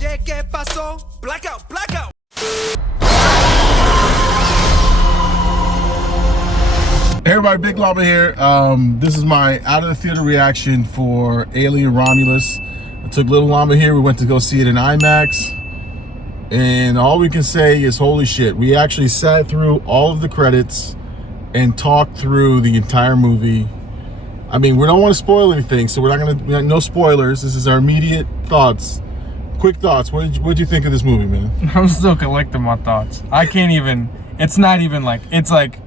Oye, ¿qué pasó? Blackout, blackout. Hey everybody, Big Llama here. This is my out of the theater reaction for Alien Romulus. I took Lil Llama here. We went to go see it in IMAX. And all we can say is holy shit. We actually sat through all of the credits and talked through the entire movie. I mean, we don't want to spoil anything, so we're not gonna, no spoilers. This is our immediate thoughts. Quick thoughts. What'd you think of this movie, man? I'm still collecting my thoughts. I can't even, it's not even like, it's like,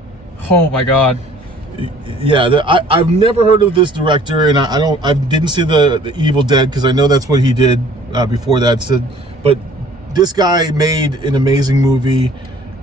oh my God. Yeah, I've never heard of this director, and I didn't see the Evil Dead because I know that's what he did before that. So, but this guy made an amazing movie.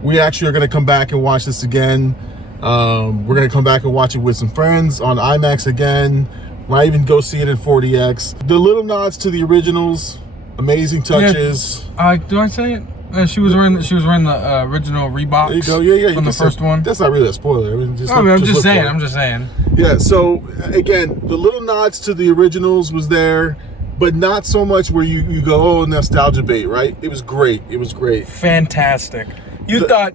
We actually are going to come back and watch this again. We're going to come back and watch it with some friends on IMAX again. Might even go see it in 40X. The little nods to the originals, amazing touches. Yeah, do I say it? She was wearing the original Reeboks. There you go. Yeah, from the first one. That's not really a spoiler. I mean, I'm just saying. Yeah. So again, the little nods to the originals was there, but not so much where you go, oh, nostalgia bait, right? It was great. It was great. Fantastic. You thought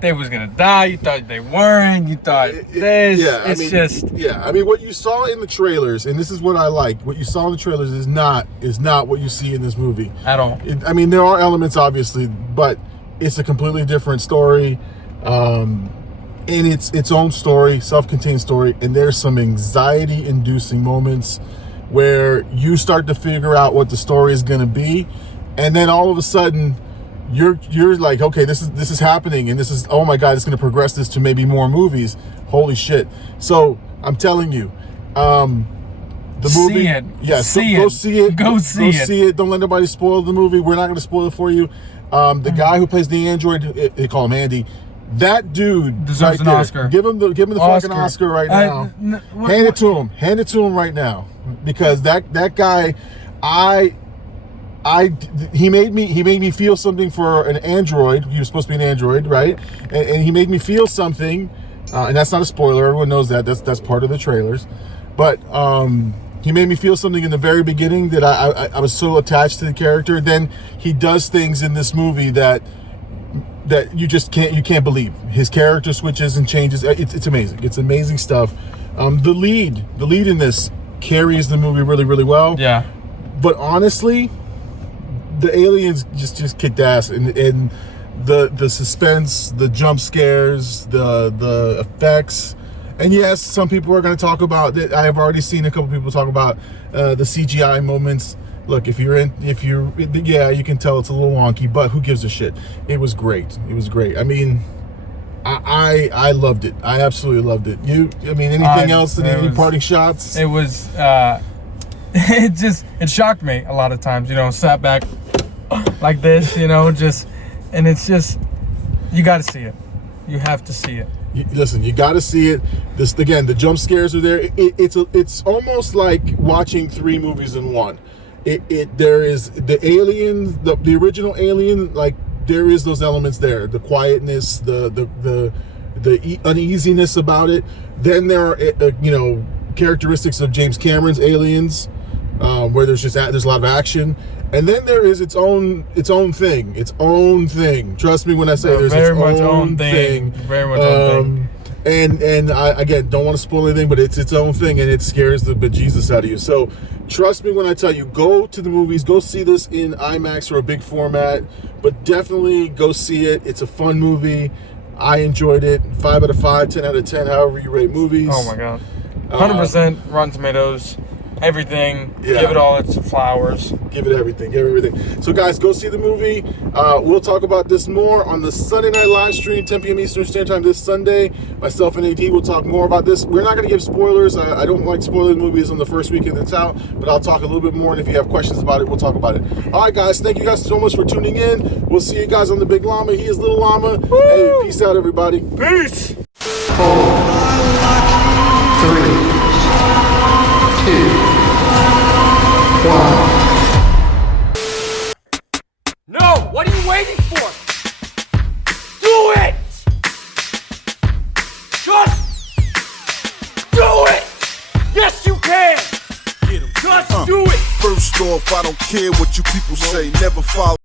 they was gonna die. You thought they weren't. You thought this. Yeah, I mean, what you saw in the trailers, and this is what I like. What you saw in the trailers is not what you see in this movie at all. I mean, there are elements obviously, but it's a completely different story, and it's its own story, self-contained story. And there's some anxiety-inducing moments where you start to figure out what the story is gonna be, and then all of a sudden, you're like, okay, this is happening, and this is, oh my God, it's going to progress this to maybe more movies. Holy shit. So I'm telling you, the movie, see it. Yeah, go see it. Go see it. Don't let nobody spoil the movie. We're not going to spoil it for you. The guy who plays the android, they call him Andy. That dude deserves an Oscar. Give him the fucking Oscar right now. Hand it to him. Hand it to him right now, because that guy, he made me feel something for an android. He was supposed to be an android, right? And he made me feel something, and that's not a spoiler. Everyone knows that. That's part of the trailers. But he made me feel something in the very beginning that I was so attached to the character. Then he does things in this movie that you just can't believe. His character switches and changes. It's amazing. It's amazing stuff. The lead in this carries the movie really, really well. Yeah. But honestly, the aliens just kicked ass, and the suspense, the jump scares, the effects. And yes, some people are going to talk about that. I have already seen a couple people talk about the CGI moments. Look, you can tell it's a little wonky, but who gives a shit? It was great. It was great. I mean, I loved it. I absolutely loved it. Anything else? Any parting shots? It was. It shocked me a lot of times. Sat back like this. And it's just, you got to see it. You have to see it. Listen, you got to see it. This again, the jump scares are there. It's almost like watching three movies in one. There is the Alien, the original Alien. Like, there is those elements there. The quietness, the uneasiness about it. Then there are characteristics of James Cameron's Aliens, where there's a lot of action. And then there is its own thing. Trust me when I say there's its own thing. Very much own thing. And I, again, don't want to spoil anything, but it's its own thing, and it scares the bejesus out of you. So trust me when I tell you, go to the movies, go see this in IMAX or a big format, but definitely go see it. It's a fun movie. I enjoyed it. 5 out of 5, 10 out of 10, however you rate movies. Oh my God. 100% Rotten Tomatoes. Everything. Yeah. Give it all its flowers. Give it everything. So guys, go see the movie. We'll talk about this more on the Sunday night live stream, 10 p.m. Eastern Standard Time this Sunday. Myself and AD will talk more about this. We're not going to give spoilers. I don't like spoiling movies on the first weekend it's out, but I'll talk a little bit more, and if you have questions about it, we'll talk about it. All right, guys. Thank you guys so much for tuning in. We'll see you guys on the Big Llama. He is Lil Llama. Woo! Hey, peace out, everybody. Peace. 4, 3, 2, 1. No! What are you waiting for? Do it! Just do it! Yes, you can! Just do it! First off, I don't care what you people say. Never follow.